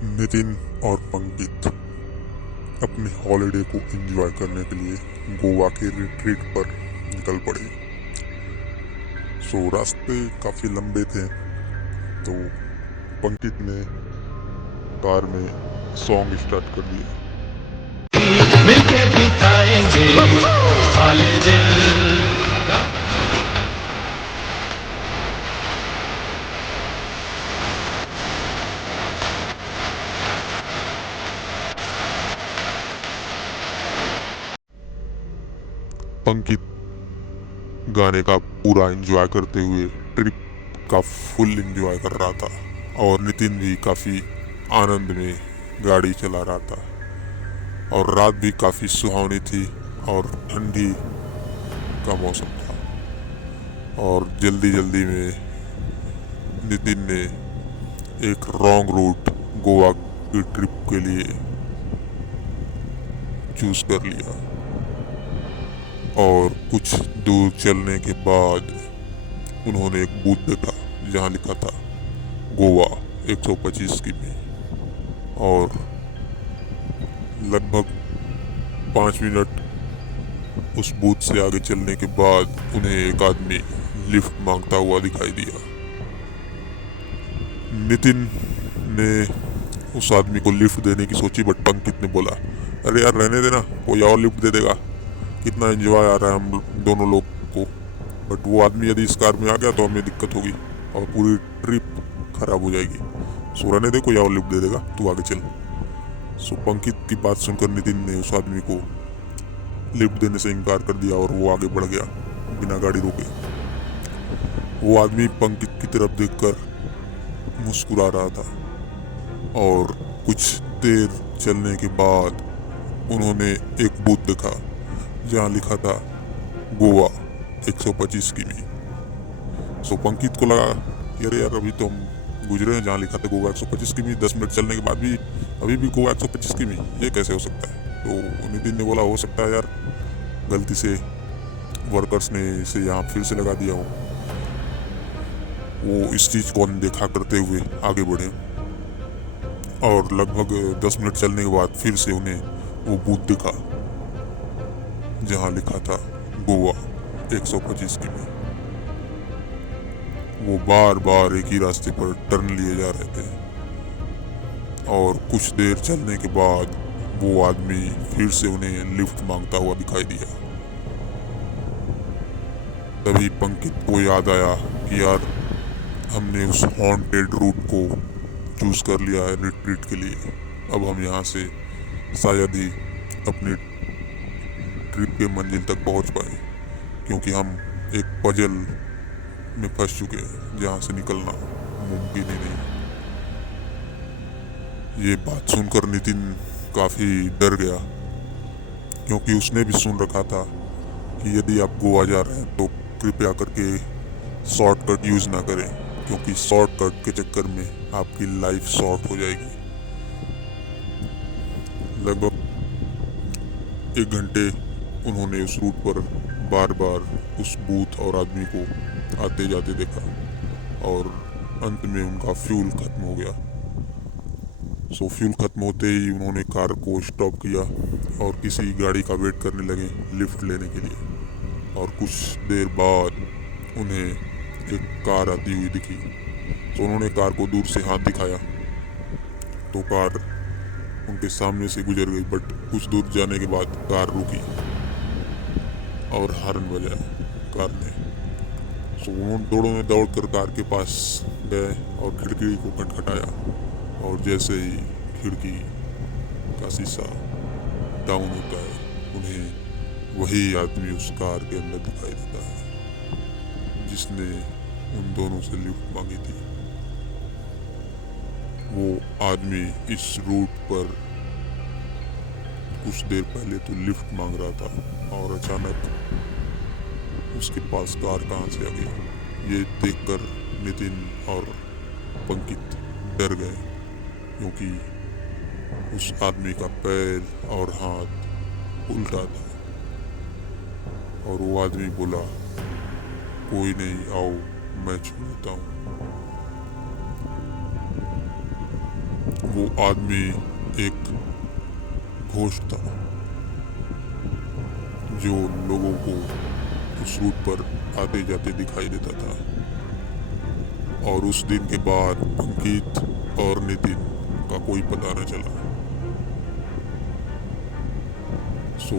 नितिन और पंकित अपने हॉलिडे को एंजॉय करने के लिए गोवा के रिट्रीट पर निकल पड़े। रास्ते काफ़ी लंबे थे, तो पंकित ने कार में सॉन्ग स्टार्ट कर दिया। मिलके बिताएंगे हॉलिडे। पंकित गाने का पूरा एंजॉय करते हुए ट्रिप का फुल एंजॉय कर रहा था और नितिन भी काफ़ी आनंद में गाड़ी चला रहा था। और रात भी काफ़ी सुहावनी थी और ठंडी का मौसम था। और जल्दी जल्दी में नितिन ने एक रॉन्ग रूट गोवा की ट्रिप के लिए चूज कर लिया। और कुछ दूर चलने के बाद उन्होंने एक बूथ देखा जहाँ लिखा था गोवा 125 किमी। और लगभग 5 मिनट उस बूथ से आगे चलने के बाद उन्हें एक आदमी लिफ्ट मांगता हुआ दिखाई दिया। नितिन ने उस आदमी को लिफ्ट देने की सोची, बट पंकित ने बोला, अरे यार रहने देना, कोई और लिफ्ट दे देगा, कितना एंजॉय आ रहा है हम दोनों लोग को। बट वो आदमी यदि इस कार में आ गया तो हमें दिक्कत होगी और पूरी ट्रिप खराब हो जाएगी। रहने दे, कोई और लिफ्ट दे देगा, तू आगे चल। पंकित की बात सुनकर नितिन ने उस आदमी को लिफ्ट देने से इनकार कर दिया और वो आगे बढ़ गया बिना गाड़ी रोके। वो आदमी पंकित की तरफ देखकर मुस्कुरा रहा था। और कुछ देर चलने के बाद उन्होंने एक बूथ देखा जहाँ लिखा था गोवा 125 किमी। पंकित को लगा, अरे यार अभी तो हम गुजरे हैं जहाँ लिखा था गोवा 125 किमी, 10 मिनट चलने के बाद भी अभी भी गोवा 125 किमी, ये कैसे हो सकता है। तो नितिन ने बोला, हो सकता है यार गलती से वर्कर्स ने इसे यहाँ फिर से लगा दिया हो। वो इस चीज़ को अनदेखा करते हुए आगे बढ़े और लगभग 10 मिनट चलने के बाद फिर से उन्हें वो बूथ दिखा जहाँ लिखा था गोवा 125 किमी। वो बार बार एक ही रास्ते पर टर्न लिए जा रहे थे और कुछ देर चलने के बाद वो आदमी फिर से उन्हें लिफ्ट मांगता हुआ दिखाई दिया। तभी पंकित को याद आया कि यार हमने उस हॉन्टेड रूट को चूज कर लिया है रिट्रीट के लिए। अब हम यहाँ से शायद ही अपनी ट्रिप के मंजिल तक पहुँच पाए, क्योंकि हम एक पजल में फंस चुके हैं जहाँ से निकलना मुमकिन ही नहीं। ये बात सुनकर नितिन काफ़ी डर गया, क्योंकि उसने भी सुन रखा था कि यदि आप गोवा जा रहे हैं तो कृपया करके शॉर्टकट यूज़ ना करें, क्योंकि शॉर्टकट के चक्कर में आपकी लाइफ शॉर्ट हो जाएगी। लगभग 1 घंटे उन्होंने उस रूट पर बार बार उस बूथ और आदमी को आते जाते देखा और अंत में उनका फ्यूल खत्म हो गया। फ्यूल खत्म होते ही उन्होंने कार को स्टॉप किया और किसी गाड़ी का वेट करने लगे लिफ्ट लेने के लिए। और कुछ देर बाद उन्हें एक कार आती हुई दिखी, तो उन्होंने कार को दूर से हाथ दिखाया तो कार उनके सामने से गुजर गई। बट कुछ दूर जाने के बाद कार रुकी और हॉर्न बजाया कार ने। उन दोनों ने दौड़कर कार के पास गए और खिड़की को खटखटाया, और जैसे ही खिड़की का शीशा डाउन होता है उन्हें वही आदमी उस कार के अंदर दिखाई देता है जिसने उन दोनों से लिफ्ट मांगी थी। वो आदमी इस रूट पर कुछ देर पहले तो लिफ्ट मांग रहा था और अचानक उसके पास कार कहाँ से आ गई। ये देखकर नितिन और पंकित डर गए, क्योंकि उस आदमी का पैर और हाथ उल्टा था। और वो आदमी बोला, कोई नहीं, आओ मैं छू लेता हूँ। वो आदमी एक घोस्ट था जो लोगों को उस रूट पर आते जाते दिखाई देता था। और उस दिन के बाद अंकित और नितिन का कोई पता न चला। सो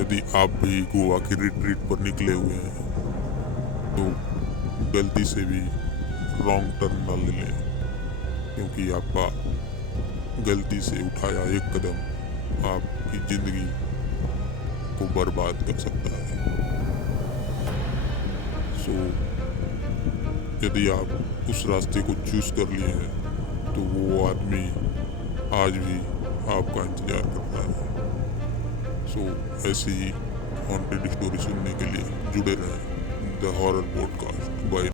यदि आप भी गोवा के रिट्रीट पर निकले हुए हैं तो गलती से भी रॉन्ग टर्न न ले लें, क्योंकि आपका गलती से उठाया एक कदम आपकी जिंदगी को बर्बाद कर सकता है। सो यदि आप उस रास्ते को चूज कर लिए हैं तो वो आदमी आज भी आपका इंतजार कर रहा है। सो ऐसी ही हॉन्टेड स्टोरी सुनने के लिए जुड़े रहें द हॉरर पॉडकास्ट बाय